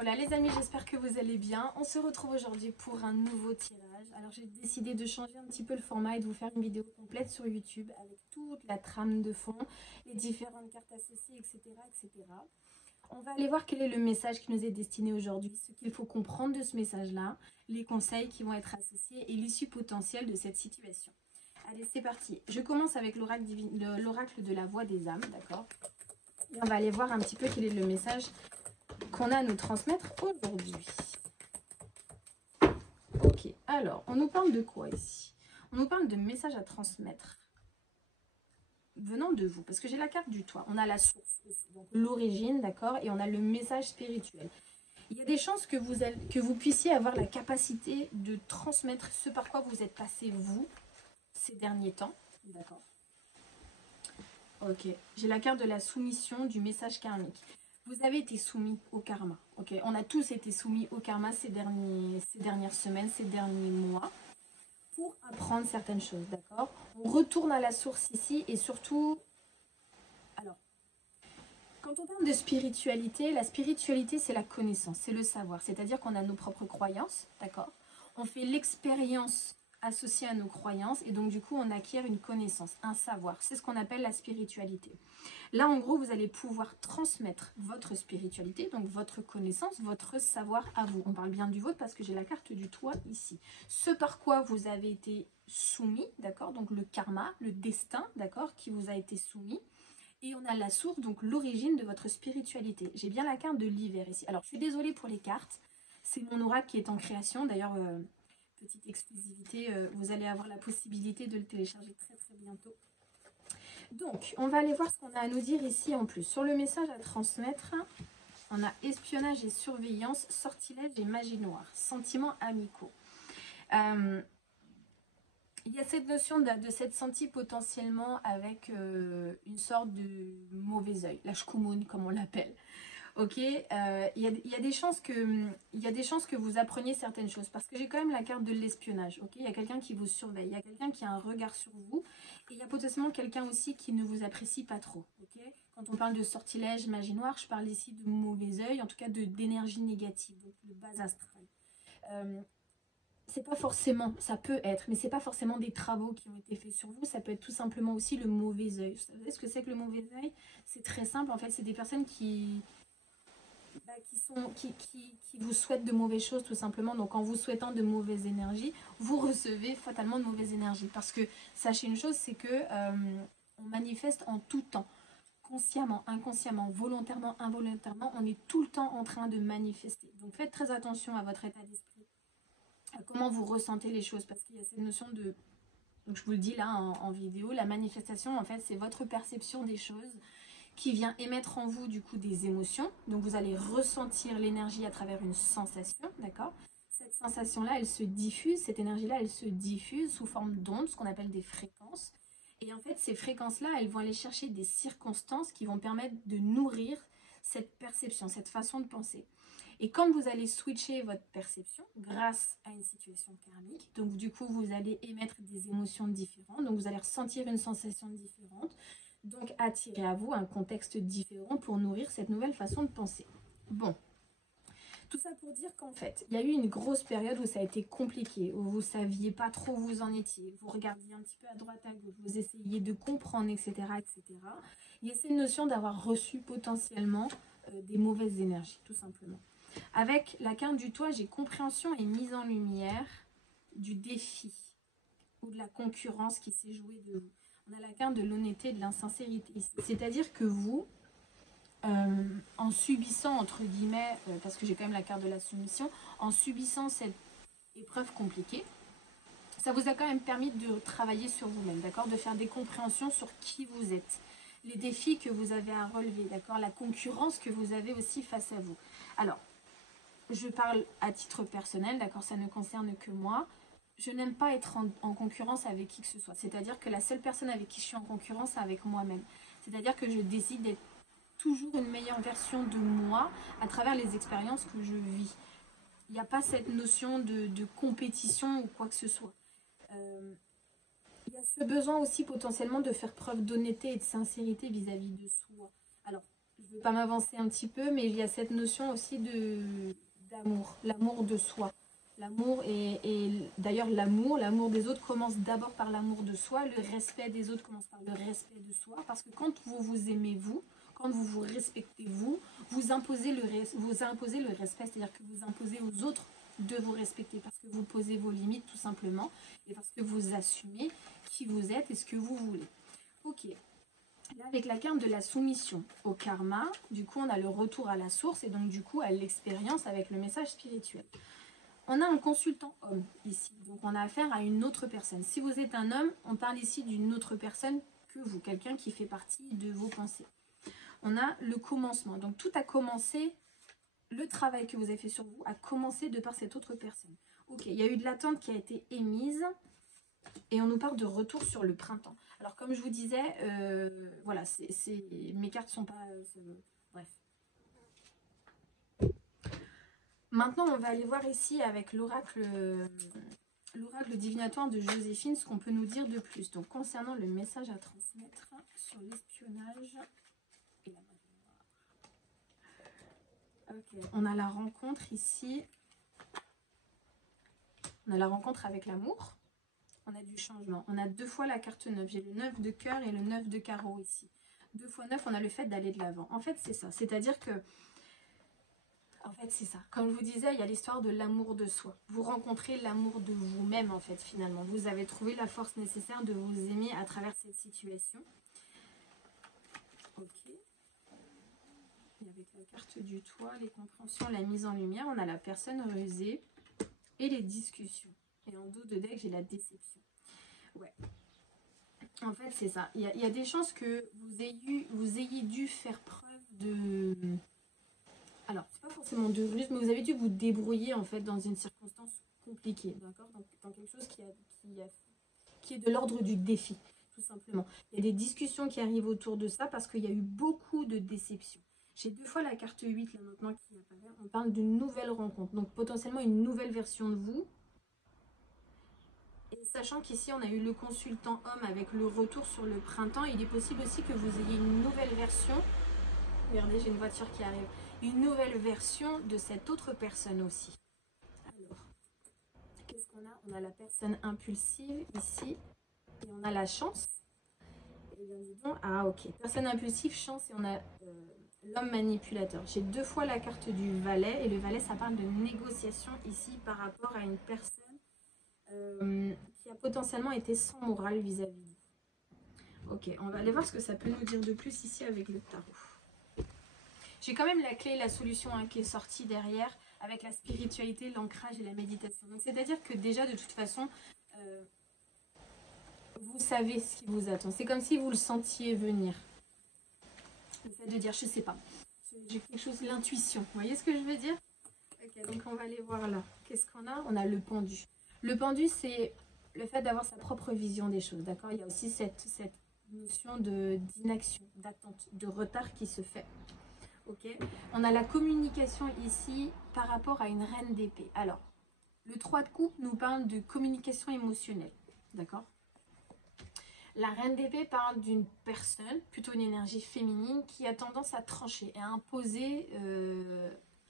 Hola les amis, j'espère que vous allez bien. On se retrouve aujourd'hui pour un nouveau tirage. Alors j'ai décidé de changer un petit peu le format et de vous faire une vidéo complète sur YouTube avec toute la trame de fond, les différentes cartes associées, etc., etc. On va aller voir quel est le message qui nous est destiné aujourd'hui, ce qu'il faut comprendre de ce message-là, les conseils qui vont être associés et l'issue potentielle de cette situation. Allez, c'est parti. Je commence avec l'oracle de la voix des âmes, d'accord? Et on va aller voir un petit peu quel est le message qu'on a à nous transmettre aujourd'hui. Ok, alors, on nous parle de quoi ici? On nous parle de messages à transmettre venant de vous, parce que j'ai la carte du toit. On a la source, donc l'origine, d'accord, et on a le message spirituel. Il y a des chances que vous puissiez avoir la capacité de transmettre ce par quoi vous êtes passé, vous, ces derniers temps, d'accord. Ok, j'ai la carte de la soumission du message karmique. Vous avez été soumis au karma. Ok, on a tous été soumis au karma ces dernières semaines, ces derniers mois, pour apprendre certaines choses, d'accord? On retourne à la source ici et surtout, alors, quand on parle de spiritualité, la spiritualité c'est la connaissance, c'est le savoir. C'est-à-dire qu'on a nos propres croyances, d'accord? On fait l'expérience associée à nos croyances et donc du coup on acquiert une connaissance, un savoir. C'est ce qu'on appelle la spiritualité. Là, en gros, vous allez pouvoir transmettre votre spiritualité, donc votre connaissance, votre savoir à vous. On parle bien du vôtre parce que j'ai la carte du toit ici. Ce par quoi vous avez été soumis, d'accord, donc le karma, le destin, d'accord, qui vous a été soumis. Et on a la source, donc l'origine de votre spiritualité. J'ai bien la carte de l'hiver ici. Alors, je suis désolée pour les cartes. C'est mon oracle qui est en création. D'ailleurs, petite exclusivité, vous allez avoir la possibilité de le télécharger très très bientôt. Donc, on va aller voir ce qu'on a à nous dire ici en plus. Sur le message à transmettre, on a espionnage et surveillance, sortilège et magie noire, sentiments amicaux. Il y a cette notion de s'être senti potentiellement avec une sorte de mauvais œil, la shkumun comme on l'appelle. Ok, il y a des chances que vous appreniez certaines choses parce que j'ai quand même la carte de l'espionnage. Ok, il y a quelqu'un qui vous surveille, il y a quelqu'un qui a un regard sur vous et il y a potentiellement quelqu'un aussi qui ne vous apprécie pas trop. Ok, quand on parle de sortilège, magie noire, je parle ici de mauvais œil, en tout cas d'énergie négative, donc de base astrale. C'est pas forcément, ça peut être, mais c'est pas forcément des travaux qui ont été faits sur vous, ça peut être tout simplement aussi le mauvais œil. Vous savez ce que c'est que le mauvais œil? C'est très simple, en fait, c'est des personnes qui vous souhaitent de mauvaises choses tout simplement. Donc en vous souhaitant de mauvaises énergies, vous recevez fatalement de mauvaises énergies. Parce que sachez une chose, c'est que on manifeste en tout temps. Consciemment, inconsciemment, volontairement, involontairement, on est tout le temps en train de manifester. Donc faites très attention à votre état d'esprit, à comment vous ressentez les choses. Parce qu'il y a cette notion de, donc je vous le dis là en vidéo, la manifestation en fait c'est votre perception des choses qui vient émettre en vous du coup des émotions. Donc vous allez ressentir l'énergie à travers une sensation, d'accord? Cette sensation-là, elle se diffuse, cette énergie-là, elle se diffuse sous forme d'ondes, ce qu'on appelle des fréquences. Et en fait, ces fréquences-là, elles vont aller chercher des circonstances qui vont permettre de nourrir cette perception, cette façon de penser. Et quand vous allez switcher votre perception grâce à une situation karmique, donc du coup, vous allez émettre des émotions différentes, donc vous allez ressentir une sensation différente, donc attirer à vous un contexte différent pour nourrir cette nouvelle façon de penser. Bon, tout ça pour dire qu'en fait, il y a eu une grosse période où ça a été compliqué, où vous ne saviez pas trop où vous en étiez, vous regardiez un petit peu à droite à gauche, vous essayiez de comprendre, etc. etc. Il y a cette notion d'avoir reçu potentiellement des mauvaises énergies, tout simplement. Avec la carte du toit, j'ai compréhension et mise en lumière du défi ou de la concurrence qui s'est jouée de vous. On a la carte de l'honnêteté et de l'insincérité. C'est-à-dire que vous, en subissant, entre guillemets, parce que j'ai quand même la carte de la soumission, en subissant cette épreuve compliquée, ça vous a quand même permis de travailler sur vous-même, d'accord? De faire des compréhensions sur qui vous êtes, les défis que vous avez à relever, d'accord? La concurrence que vous avez aussi face à vous. Alors, je parle à titre personnel, d'accord? Ça ne concerne que moi. Je n'aime pas être en concurrence avec qui que ce soit. C'est-à-dire que la seule personne avec qui je suis en concurrence, c'est avec moi-même. C'est-à-dire que je décide d'être toujours une meilleure version de moi à travers les expériences que je vis. Il n'y a pas cette notion de compétition ou quoi que ce soit. Il y a ce besoin aussi potentiellement de faire preuve d'honnêteté et de sincérité vis-à-vis de soi. Alors, je ne veux pas m'avancer un petit peu, mais il y a cette notion aussi d'amour, l'amour de soi. L'amour et d'ailleurs l'amour des autres commence d'abord par l'amour de soi, le respect des autres commence par le respect de soi, parce que quand vous vous aimez vous, quand vous vous respectez vous, vous imposez le respect, c'est-à-dire que vous imposez aux autres de vous respecter, parce que vous posez vos limites tout simplement, et parce que vous assumez qui vous êtes et ce que vous voulez. Ok, là avec la carte de la soumission au karma, du coup on a le retour à la source, et donc du coup à l'expérience avec le message spirituel. On a un consultant homme ici, donc on a affaire à une autre personne. Si vous êtes un homme, on parle ici d'une autre personne que vous, quelqu'un qui fait partie de vos pensées. On a le commencement, donc tout a commencé, le travail que vous avez fait sur vous a commencé de par cette autre personne. Ok, il y a eu de l'attente qui a été émise, et on nous parle de retour sur le printemps. Alors comme je vous disais, voilà, mes cartes sont pas... bref. Maintenant, on va aller voir ici avec l'oracle divinatoire de Joséphine, ce qu'on peut nous dire de plus. Donc, concernant le message à transmettre sur l'espionnage et la magie noire. Ok, on a la rencontre ici. On a la rencontre avec l'amour. On a du changement. On a 2 fois la carte 9. J'ai le 9 de cœur et le 9 de carreau ici. 2 fois 9, on a le fait d'aller de l'avant. En fait, c'est ça. C'est-à-dire que en fait, c'est ça. Comme je vous disais, il y a l'histoire de l'amour de soi. Vous rencontrez l'amour de vous-même, en fait, finalement. Vous avez trouvé la force nécessaire de vous aimer à travers cette situation. Ok. Et avec la carte du toit, les compréhensions, la mise en lumière, on a la personne rusée et les discussions. Et en dos de deck, j'ai la déception. Ouais. En fait, c'est ça. Il y a des chances que vous ayez dû faire preuve de... Alors, c'est pas forcément de ruse, mais vous avez dû vous débrouiller en fait dans une circonstance compliquée, d'accord, dans quelque chose qui est de l'ordre du défi, tout simplement. Il y a des discussions qui arrivent autour de ça parce qu'il y a eu beaucoup de déceptions. J'ai 2 fois la carte 8 là maintenant qui apparaît. On parle d'une nouvelle rencontre, donc potentiellement une nouvelle version de vous. Et sachant qu'ici on a eu le consultant homme avec le retour sur le printemps, il est possible aussi que vous ayez une nouvelle version. Regardez, j'ai une voiture qui arrive. Une nouvelle version de cette autre personne aussi. Alors, qu'est-ce qu'on a? On a la personne impulsive ici. Et on a la chance. Et bien dis donc, ah ok. Personne impulsive, chance, et on a l'homme manipulateur. J'ai 2 fois la carte du valet. Et le valet, ça parle de négociation ici par rapport à une personne qui a potentiellement été sans morale vis-à-vis de vous. Ok, on va aller voir ce que ça peut nous dire de plus ici avec le tarot. J'ai quand même la clé et la solution qui est sortie derrière avec la spiritualité, l'ancrage et la méditation. Donc c'est-à-dire que déjà de toute façon, vous savez ce qui vous attend. C'est comme si vous le sentiez venir. Le fait de dire, je sais pas, j'ai quelque chose, l'intuition. Vous voyez ce que je veux dire? Ok, donc on va aller voir là. Qu'est-ce qu'on a? On a le pendu. Le pendu, c'est le fait d'avoir sa propre vision des choses, d'accord? Il y a aussi cette notion d'inaction, d'attente, de retard qui se fait. Ok, on a la communication ici par rapport à une reine d'épée. Alors, le 3 de coupe nous parle de communication émotionnelle. D'accord? La reine d'épée parle d'une personne, plutôt une énergie féminine, qui a tendance à trancher et à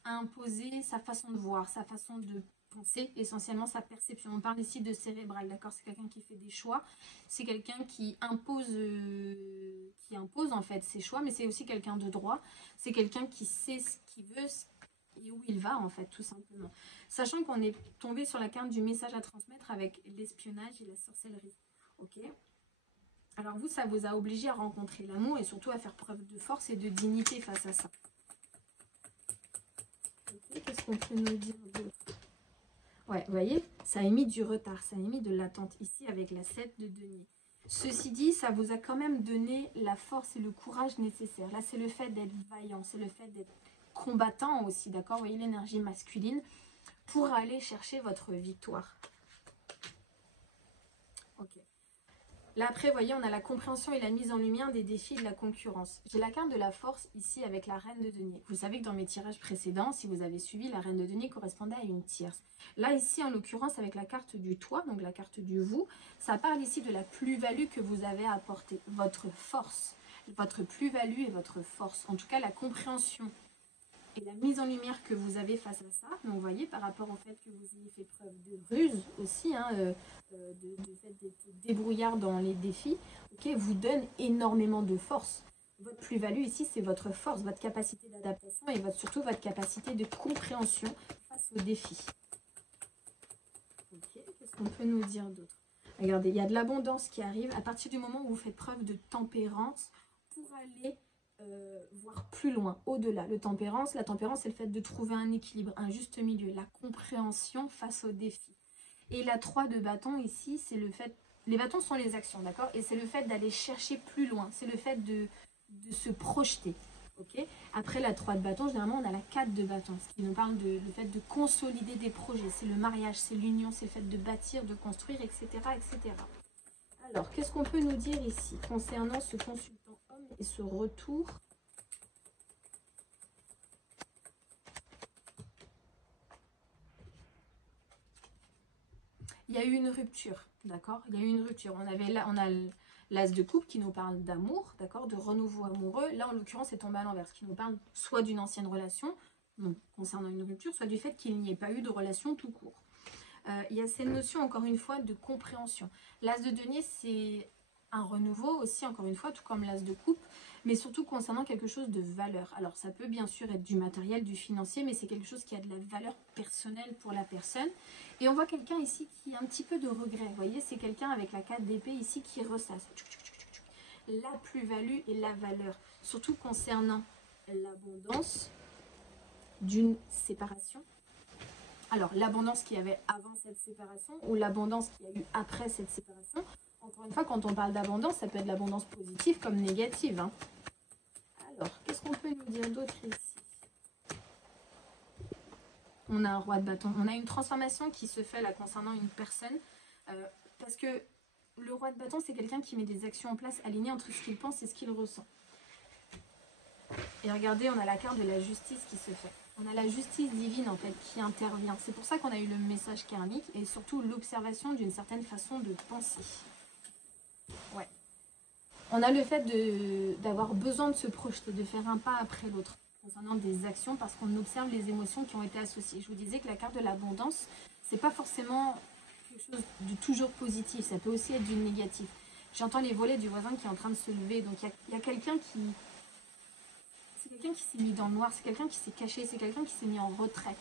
imposer sa façon de voir, sa façon de penser, essentiellement sa perception. On parle ici de cérébral, d'accord? C'est quelqu'un qui fait des choix, c'est quelqu'un qui impose en fait ses choix, mais c'est aussi quelqu'un de droit, c'est quelqu'un qui sait ce qu'il veut et où il va en fait, tout simplement. Sachant qu'on est tombé sur la carte du message à transmettre avec l'espionnage et la sorcellerie, ok? Alors vous, ça vous a obligé à rencontrer l'amour et surtout à faire preuve de force et de dignité face à ça. Okay, qu'est-ce qu'on peut nous dire d'autre? Ouais, vous voyez, ça a émis du retard, ça a émis de l'attente ici avec la 7 de denier. Ceci dit, ça vous a quand même donné la force et le courage nécessaires. Là, c'est le fait d'être vaillant, c'est le fait d'être combattant aussi, d'accord? Vous voyez l'énergie masculine pour aller chercher votre victoire. Ok. Là, après, vous voyez, on a la compréhension et la mise en lumière des défis de la concurrence. J'ai la carte de la force ici avec la reine de denier. Vous savez que dans mes tirages précédents, si vous avez suivi, la reine de denier correspondait à une tierce. Là, ici, en l'occurrence, avec la carte du toit, donc la carte du vous, ça parle ici de la plus-value que vous avez apportée, votre force, votre plus-value et votre force. En tout cas, la compréhension et la mise en lumière que vous avez face à ça. Donc, vous voyez, par rapport au fait que vous ayez fait preuve de ruse aussi, hein, de fait d'être débrouillard dans les défis, ok, vous donne énormément de force. Votre plus-value ici, c'est votre force, votre capacité d'adaptation et surtout votre capacité de compréhension face aux défis. Ok, qu'est-ce qu'on peut nous dire d'autre? Regardez, il y a de l'abondance qui arrive à partir du moment où vous faites preuve de tempérance pour aller voir plus loin, au-delà. La tempérance, c'est le fait de trouver un équilibre, un juste milieu, la compréhension face aux défis. Et la 3 de bâton ici, c'est le fait... Les bâtons sont les actions, d'accord? Et c'est le fait d'aller chercher plus loin, c'est le fait de se projeter. Okay. Après la 3 de bâton, généralement on a la 4 de bâton, ce qui nous parle de le fait de consolider des projets. C'est le mariage, c'est l'union, c'est le fait de bâtir, de construire, etc. etc. Alors, qu'est-ce qu'on peut nous dire ici concernant ce consultant homme et ce retour? Il y a eu une rupture, d'accord? Il y a eu une rupture. On a l'as de coupe qui nous parle d'amour, d'accord, de renouveau amoureux. Là, en l'occurrence, c'est tombé à l'envers, ce qui nous parle soit d'une ancienne relation, donc concernant une rupture, soit du fait qu'il n'y ait pas eu de relation tout court. Il y a cette notion, encore une fois, de compréhension. L'as de denier, c'est un renouveau aussi, encore une fois, tout comme l'as de coupe, mais surtout concernant quelque chose de valeur. Alors, ça peut bien sûr être du matériel, du financier, mais c'est quelque chose qui a de la valeur personnelle pour la personne. Et on voit quelqu'un ici qui a un petit peu de regret. Vous voyez, c'est quelqu'un avec la 4 d'épée ici qui ressasse la plus-value et la valeur, surtout concernant l'abondance d'une séparation. Alors, l'abondance qu'il y avait avant cette séparation ou l'abondance qu'il y a eu après cette séparation. Encore une fois, quand on parle d'abondance, ça peut être l'abondance positive comme négative. Hein. Alors, qu'est-ce qu'on peut nous dire d'autre ici? On a un roi de bâton. On a une transformation qui se fait là concernant une personne. Parce que le roi de bâton, c'est quelqu'un qui met des actions en place alignées entre ce qu'il pense et ce qu'il ressent. Et regardez, on a la carte de la justice qui se fait. On a la justice divine en fait qui intervient. C'est pour ça qu'on a eu le message karmique et surtout l'observation d'une certaine façon de penser. Ouais. On a le fait d'avoir besoin de se projeter, de faire un pas après l'autre concernant des actions parce qu'on observe les émotions qui ont été associées. Je vous disais que la carte de l'abondance, c'est pas forcément quelque chose de toujours positif, ça peut aussi être du négatif. J'entends les volets du voisin qui est en train de se lever, donc il y a quelqu'un qui... C'est quelqu'un qui s'est mis dans le noir, c'est quelqu'un qui s'est caché, c'est quelqu'un qui s'est mis en retrait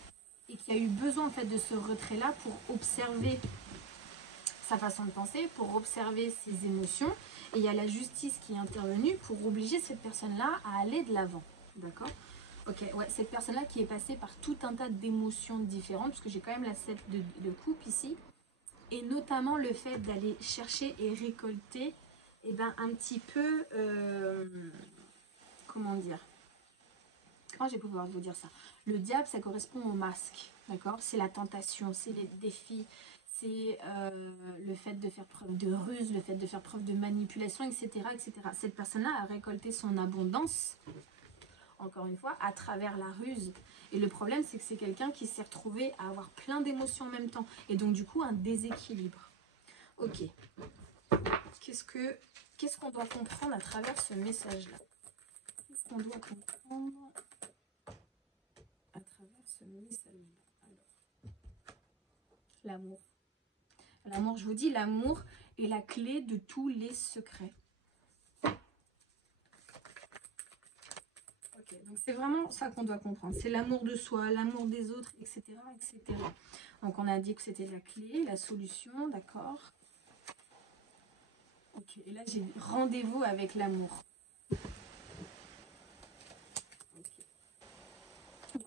et qui a eu besoin en fait de ce retrait-là pour observer sa façon de penser, pour observer ses émotions. Et il y a la justice qui est intervenue pour obliger cette personne-là à aller de l'avant. D'accord? Ok, ouais, cette personne-là qui est passée par tout un tas d'émotions différentes, parce que j'ai quand même la 7 de coupe ici, et notamment le fait d'aller chercher et récolter, et ben un petit peu, comment dire? Comment je vais pouvoir vous dire ça? Le diable, ça correspond au masque, d'accord? C'est la tentation, c'est les défis, c'est le fait de faire preuve de ruse, le fait de faire preuve de manipulation, etc. etc. Cette personne-là a récolté son abondance, encore une fois, à travers la ruse. Et le problème, c'est que c'est quelqu'un qui s'est retrouvé à avoir plein d'émotions en même temps. Et donc, du coup, un déséquilibre. Ok. Qu'est-ce qu'on doit comprendre à travers ce message-là? Qu'est-ce qu'on doit comprendre à travers ce message-là? Alors, l'amour. L'amour, je vous dis, l'amour est la clé de tous les secrets. Ok, donc c'est vraiment ça qu'on doit comprendre. C'est l'amour de soi, l'amour des autres, etc., etc. Donc on a dit que c'était la clé, la solution, d'accord? Ok, et là j'ai rendez-vous avec l'amour. Okay.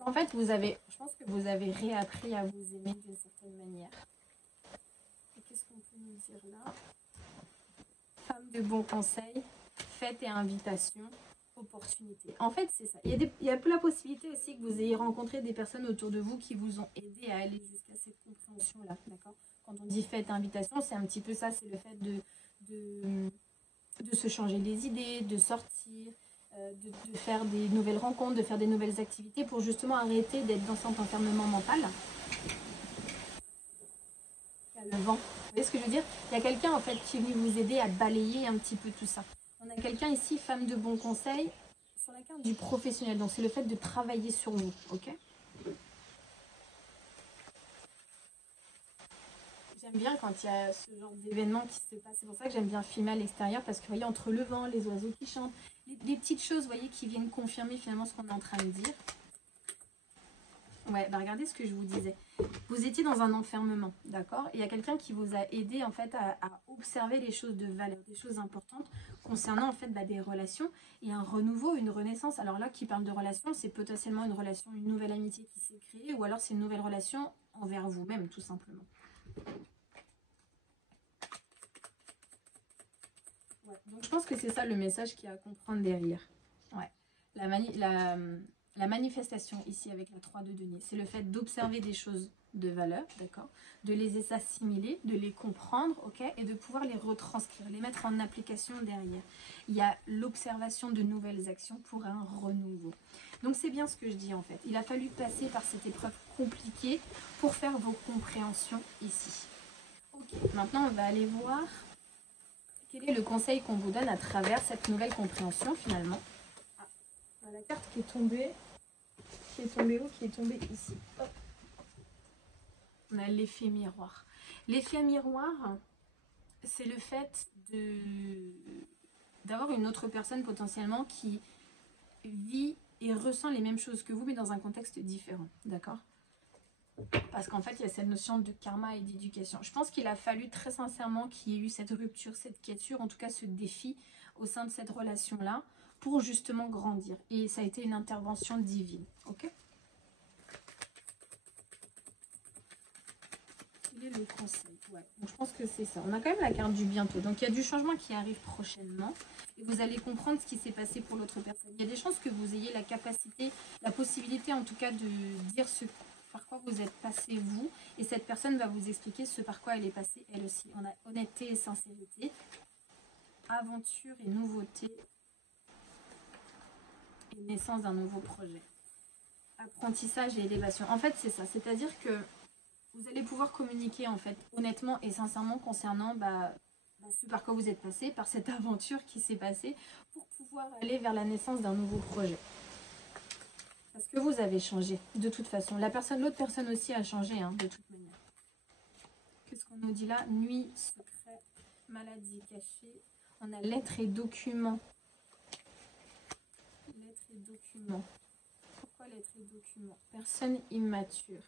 En fait, je pense que vous avez réappris à vous aimer d'une certaine manière. Qu'est-ce qu'on peut nous dire là? Femme de bons conseils, fête et invitation, opportunité. En fait, c'est ça. Il y a la possibilité aussi que vous ayez rencontré des personnes autour de vous qui vous ont aidé à aller jusqu'à cette compréhension-là. D'accord? Quand on dit fête et invitation, c'est un petit peu ça. C'est le fait de se changer les idées, de sortir, de faire des nouvelles rencontres, de faire des nouvelles activités pour justement arrêter d'être dans cet enfermement mental. Le vent. Vous voyez ce que je veux dire? Il y a quelqu'un en fait qui est venu vous aider à balayer un petit peu tout ça. On a quelqu'un ici, femme de bon conseil, sur la carte du professionnel. Donc c'est le fait de travailler sur vous, ok? J'aime bien quand il y a ce genre d'événement qui se passe. C'est pour ça que j'aime bien filmer à l'extérieur parce que vous voyez, entre le vent, les oiseaux qui chantent, les petites choses, vous voyez, qui viennent confirmer finalement ce qu'on est en train de dire. Ouais, bah regardez ce que je vous disais. Vous étiez dans un enfermement, d'accord? Il y a quelqu'un qui vous a aidé en fait à observer les choses de valeur, des choses importantes concernant en fait des relations et un renouveau, une renaissance. Alors là, qui parle de relation, c'est potentiellement une relation, une nouvelle amitié qui s'est créée ou alors c'est une nouvelle relation envers vous-même, tout simplement. Ouais, donc je pense que c'est ça le message qu'il y a à comprendre derrière. Ouais. La manifestation ici avec la 3 de denier, c'est le fait d'observer des choses de valeur, d'accord, de les assimiler, de les comprendre, ok, et de pouvoir les retranscrire, les mettre en application derrière. Il y a l'observation de nouvelles actions pour un renouveau. Donc c'est bien ce que je dis en fait. Il a fallu passer par cette épreuve compliquée pour faire vos compréhensions ici. Ok, maintenant on va aller voir quel est le conseil qu'on vous donne à travers cette nouvelle compréhension finalement. La carte qui est tombée où? Qui est tombée ici. Hop. On a l'effet miroir. L'effet miroir, c'est le fait d'avoir une autre personne potentiellement qui vit et ressent les mêmes choses que vous, mais dans un contexte différent. D'accord? Parce qu'en fait, il y a cette notion de karma et d'éducation. Je pense qu'il a fallu très sincèrement qu'il y ait eu cette rupture, cette quieture, en tout cas ce défi au sein de cette relation-là, pour justement grandir. Et ça a été une intervention divine. Ok? Quel est le conseil? Ouais. Donc je pense que c'est ça. On a quand même la carte du bientôt. Donc il y a du changement qui arrive prochainement. Et vous allez comprendre ce qui s'est passé pour l'autre personne. Il y a des chances que vous ayez la capacité, la possibilité en tout cas de dire ce par quoi vous êtes passé vous. Et cette personne va vous expliquer ce par quoi elle est passée elle aussi. On a honnêteté et sincérité, aventure et nouveauté. Et naissance d'un nouveau projet. Apprentissage et élévation. En fait, c'est ça. C'est-à-dire que vous allez pouvoir communiquer en fait honnêtement et sincèrement concernant ce par quoi vous êtes passé, par cette aventure qui s'est passée, pour pouvoir aller vers la naissance d'un nouveau projet. Parce que vous avez changé, de toute façon. L'autre personne aussi a changé, hein, de toute manière. Qu'est-ce qu'on nous dit là? Nuit, secret, maladie cachée. On a lettres et documents. Lettres et documents. Pourquoi lettres et documents? Personne immature.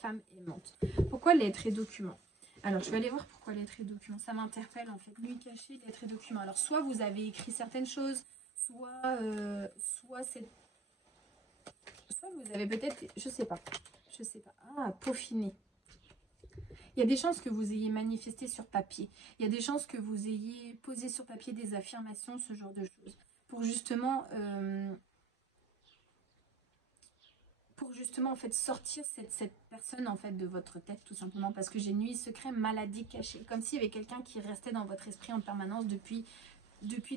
Femme aimante. Pourquoi lettres et documents? Alors, je vais aller voir pourquoi lettres et documents. Ça m'interpelle en fait. Nuit cachée, lettres et documents. Alors, soit vous avez écrit certaines choses, soit vous avez peut-être, je sais pas. Ah, peaufiné. Il y a des chances que vous ayez manifesté sur papier. Il y a des chances que vous ayez posé sur papier des affirmations, ce genre de choses. Pour justement en fait sortir cette personne en fait de votre tête, tout simplement, parce que j'ai nuit, secret, maladie cachée, comme s'il y avait quelqu'un qui restait dans votre esprit en permanence depuis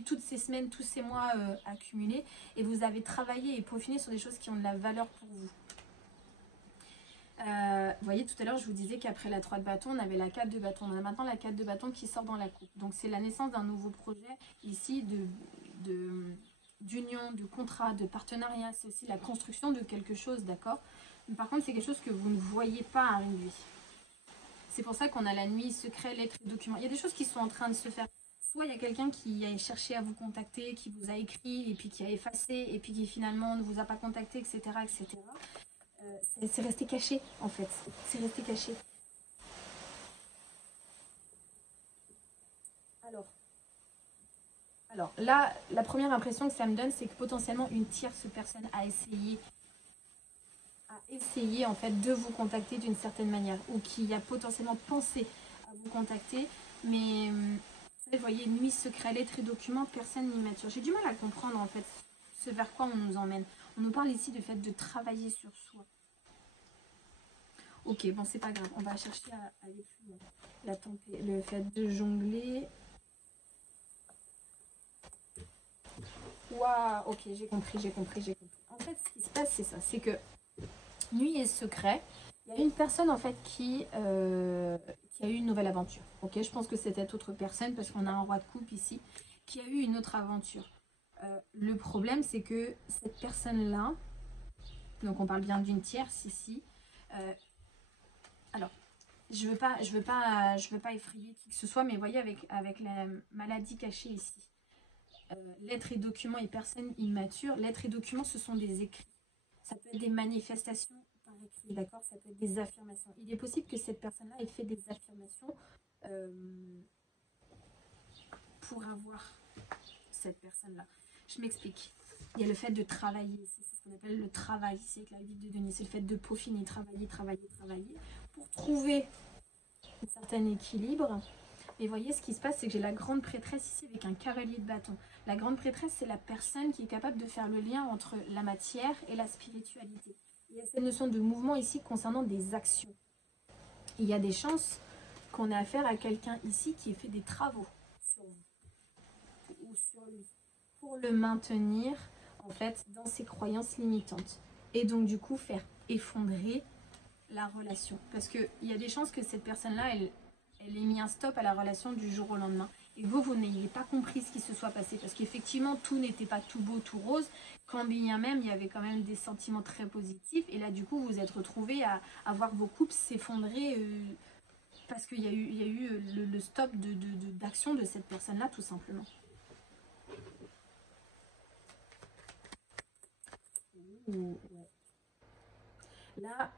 toutes ces semaines, tous ces mois accumulés, et vous avez travaillé et peaufiné sur des choses qui ont de la valeur pour vous. Vous voyez, tout à l'heure je vous disais qu'après la 3 de bâton, on avait la 4 de bâton. On a maintenant la 4 de bâton qui sort dans la coupe. Donc c'est la naissance d'un nouveau projet ici d'union, de contrat, de partenariat. C'est aussi la construction de quelque chose, d'accord? Mais par contre, c'est quelque chose que vous ne voyez pas arriver. C'est pour ça qu'on a la nuit, secret, lettres et documents. Il y a des choses qui sont en train de se faire. Soit il y a quelqu'un qui a cherché à vous contacter, qui vous a écrit, et puis qui a effacé, et puis qui finalement ne vous a pas contacté, etc. etc. C'est resté caché, en fait. C'est resté caché. Alors là, la première impression que ça me donne, c'est que potentiellement une tierce personne a essayé en fait de vous contacter d'une certaine manière, ou qui a potentiellement pensé à vous contacter, mais vous voyez, nuit, secret, lettres et documents, personne n'immature. J'ai du mal à comprendre en fait ce vers quoi on nous emmène. On nous parle ici du fait de travailler sur soi. Ok, bon, c'est pas grave. On va chercher à aller plus loin. La tempête, le fait de jongler. Waouh, ok, j'ai compris. En fait, ce qui se passe, c'est ça. C'est que nuit et secret, il y a une personne en fait qui a eu une nouvelle aventure. Ok, je pense que c'est cette autre personne parce qu'on a un roi de coupe ici qui a eu une autre aventure. Le problème, c'est que cette personne-là, donc on parle bien d'une tierce ici, alors, je veux pas effrayer qui que ce soit, mais vous voyez, avec la maladie cachée ici, lettres et documents et personnes immatures, lettres et documents, ce sont des écrits. Ça peut être des manifestations par écrit, d'accord? Ça peut être des affirmations. Il est possible que cette personne-là ait fait des affirmations pour avoir cette personne-là. Je m'explique. Il y a le fait de travailler, c'est ce qu'on appelle le travail, c'est avec la vie de Denis, c'est le fait de peaufiner, travailler, pour trouver un certain équilibre. Et voyez, ce qui se passe, c'est que j'ai la grande prêtresse ici avec un cavalier de bâton. La grande prêtresse, c'est la personne qui est capable de faire le lien entre la matière et la spiritualité. Il y a cette notion de mouvement ici concernant des actions. Il y a des chances qu'on ait affaire à quelqu'un ici qui ait fait des travaux sur vous ou sur lui pour le maintenir en fait dans ses croyances limitantes. Et donc du coup faire effondrer la relation. Parce qu'il y a des chances que cette personne-là, elle ait mis un stop à la relation du jour au lendemain. Et vous n'ayez pas compris ce qui se soit passé. Parce qu'effectivement, tout n'était pas tout beau, tout rose. Quand bien même, il y avait quand même des sentiments très positifs. Et là, du coup, vous êtes retrouvés à voir vos couples s'effondrer parce qu'il y a eu le stop d'action de cette personne-là, tout simplement. Ouais. Là,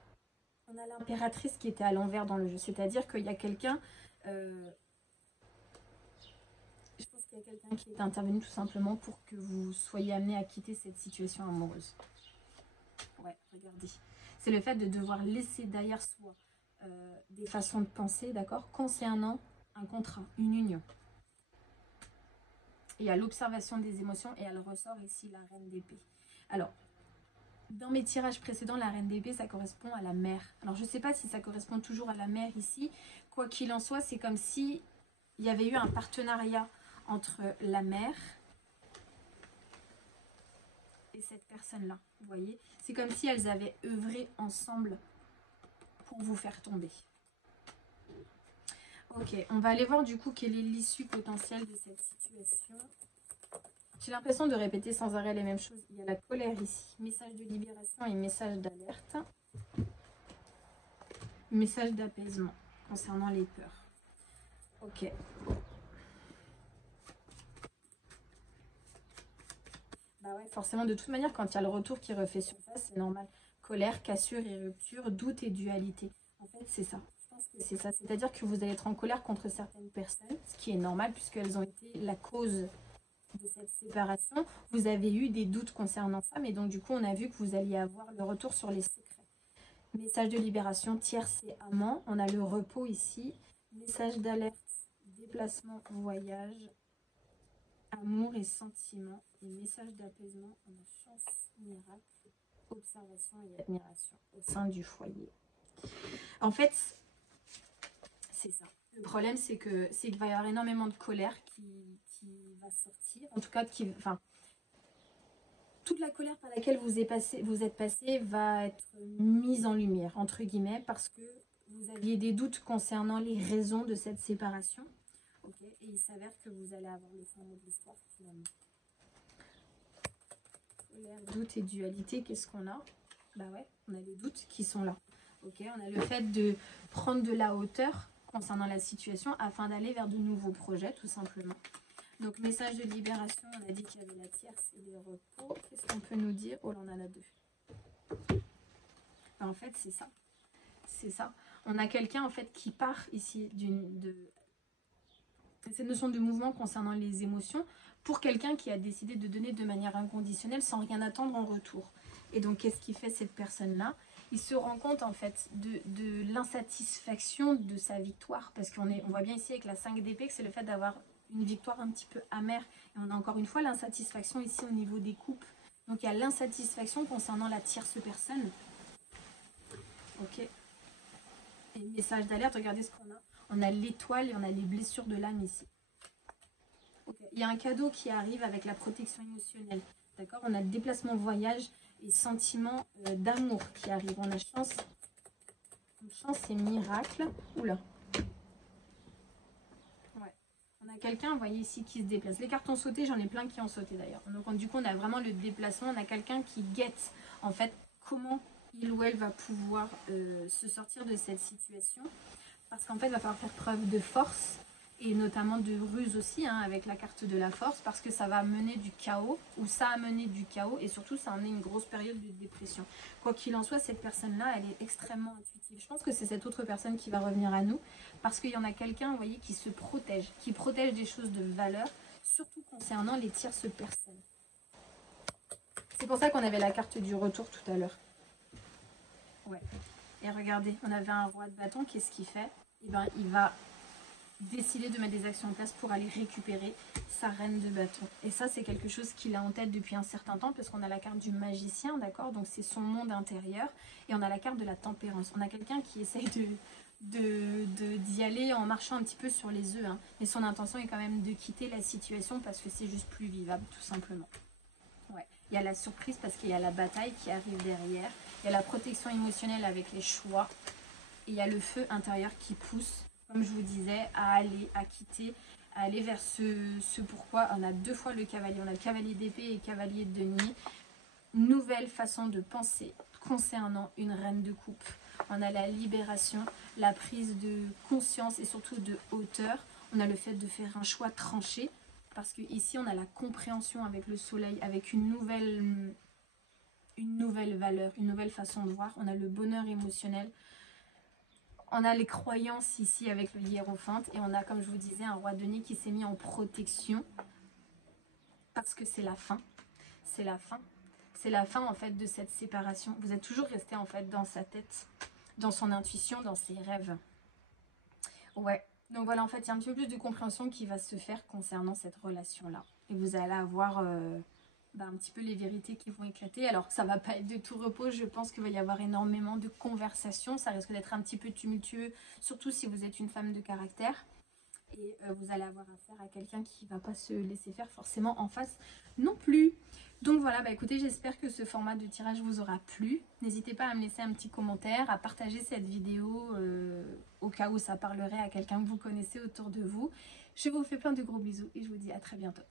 on a l'impératrice qui était à l'envers dans le jeu. C'est-à-dire qu'il y a quelqu'un... je pense qu'il y a quelqu'un qui est intervenu tout simplement pour que vous soyez amené à quitter cette situation amoureuse. Ouais, regardez. C'est le fait de devoir laisser derrière soi des façons de penser, d'accord, concernant un contrat, une union. Il y a l'observation des émotions et elle ressort ici la reine d'épée. Alors, dans mes tirages précédents, la reine d'épée, ça correspond à la mère. Alors, je ne sais pas si ça correspond toujours à la mère ici. Quoi qu'il en soit, c'est comme si il y avait eu un partenariat entre la mère et cette personne-là. Vous voyez? C'est comme si elles avaient œuvré ensemble pour vous faire tomber. Ok, on va aller voir du coup quelle est l'issue potentielle de cette situation. J'ai l'impression de répéter sans arrêt les mêmes choses. Il y a la colère ici, message de libération et message d'alerte. Message d'apaisement concernant les peurs. Ok. Bah ouais, forcément, de toute manière, quand il y a le retour qui refait surface, c'est normal. Colère, cassure et rupture, doute et dualité. En fait, c'est ça. Je pense que c'est ça. C'est-à-dire que vous allez être en colère contre certaines personnes, ce qui est normal puisqu'elles ont été la cause de cette séparation. Vous avez eu des doutes concernant ça, mais donc du coup, on a vu que vous alliez avoir le retour sur les secrets. Message de libération, tierce et amant. On a le repos ici. Message d'alerte, déplacement, voyage, amour et sentiment. Et message d'apaisement, on a chance, miracle, observation et admiration au sein du foyer. En fait, c'est ça. Le problème, c'est qu'il va y avoir énormément de colère qui va sortir. En tout cas, toute la colère par laquelle vous êtes passé va être mise en lumière, entre guillemets, parce que vous aviez des doutes concernant les raisons de cette séparation. Okay, et il s'avère que vous allez avoir le fin mot de l'histoire finalement. Colère, doute et dualité, qu'est-ce qu'on a? Bah ouais, on a les doutes qui sont là. Ok, on a le fait de prendre de la hauteur concernant la situation afin d'aller vers de nouveaux projets, tout simplement. Donc, message de libération, on a dit qu'il y avait la tierce et le repos. Qu'est-ce qu'on peut nous dire? Oh, là, on en a deux. Ben, en fait, c'est ça. C'est ça. On a quelqu'un, en fait, qui part ici de cette notion de mouvement concernant les émotions pour quelqu'un qui a décidé de donner de manière inconditionnelle sans rien attendre en retour. Et donc, qu'est-ce qui fait cette personne-là? Il se rend compte, en fait, de l'insatisfaction de sa victoire. Parce qu'on voit bien ici avec la 5 d'épée que c'est le fait d'avoir une victoire un petit peu amère. Et on a encore une fois l'insatisfaction ici au niveau des coupes. Donc, il y a l'insatisfaction concernant la tierce personne. Ok. Et message d'alerte, regardez ce qu'on a. On a l'étoile et on a les blessures de l'âme ici. Okay. Il y a un cadeau qui arrive avec la protection émotionnelle. D'accord? On a déplacement, voyage et sentiment d'amour qui arrive. On a chance et miracle. Oula. Ouais. On On a quelqu'un, vous voyez ici, qui se déplace. Les cartes ont sauté, j'en ai plein qui ont sauté d'ailleurs. Donc du coup, on a vraiment le déplacement. On a quelqu'un qui guette, en fait, comment il ou elle va pouvoir se sortir de cette situation. Parce qu'en fait, il va falloir faire preuve de force et notamment de ruse aussi, hein, avec la carte de la force, parce que ça va mener du chaos, ou ça a mené du chaos, et surtout ça a amené une grosse période de dépression. Quoi qu'il en soit, cette personne-là, elle est extrêmement intuitive. Je pense que c'est cette autre personne qui va revenir à nous, parce qu'il y en a quelqu'un, vous voyez, qui se protège, qui protège des choses de valeur, surtout concernant les tierces personnes. C'est pour ça qu'on avait la carte du retour tout à l'heure. Ouais. Et regardez, on avait un roi de bâton, qu'est-ce qu'il fait? Eh ben, il va décider de mettre des actions en place pour aller récupérer sa reine de bâton. Et ça, c'est quelque chose qu'il a en tête depuis un certain temps, parce qu'on a la carte du magicien, d'accord? Donc c'est son monde intérieur. Et on a la carte de la tempérance. On a quelqu'un qui essaye d'y aller en marchant un petit peu sur les œufs. Hein. Mais son intention est quand même de quitter la situation parce que c'est juste plus vivable, tout simplement. Ouais. Il y a la surprise parce qu'il y a la bataille qui arrive derrière. Il y a la protection émotionnelle avec les choix. Et il y a le feu intérieur qui pousse, comme je vous disais, à aller, à quitter, à aller vers ce pourquoi. On a deux fois le cavalier. On a le cavalier d'épée et le cavalier de denier. Nouvelle façon de penser concernant une reine de coupe. On a la libération, la prise de conscience et surtout de hauteur. On a le fait de faire un choix tranché. Parce que ici on a la compréhension avec le soleil, avec une nouvelle valeur, une nouvelle façon de voir. On a le bonheur émotionnel. On a les croyances ici avec le hiérophante. Et on a, comme je vous disais, un roi de denier qui s'est mis en protection. Parce que c'est la fin. C'est la fin. C'est la fin en fait de cette séparation. Vous êtes toujours resté en fait dans sa tête, dans son intuition, dans ses rêves. Ouais. Donc voilà, en fait, il y a un petit peu plus de compréhension qui va se faire concernant cette relation-là. Et vous allez avoir un petit peu les vérités qui vont éclater. Alors, ça va pas être de tout repos. Je pense qu'il va y avoir énormément de conversations. Ça risque d'être un petit peu tumultueux, surtout si vous êtes une femme de caractère. Et vous allez avoir affaire à quelqu'un qui ne va pas se laisser faire forcément en face non plus. Donc voilà, écoutez, j'espère que ce format de tirage vous aura plu. N'hésitez pas à me laisser un petit commentaire, à partager cette vidéo au cas où ça parlerait à quelqu'un que vous connaissez autour de vous. Je vous fais plein de gros bisous et je vous dis à très bientôt.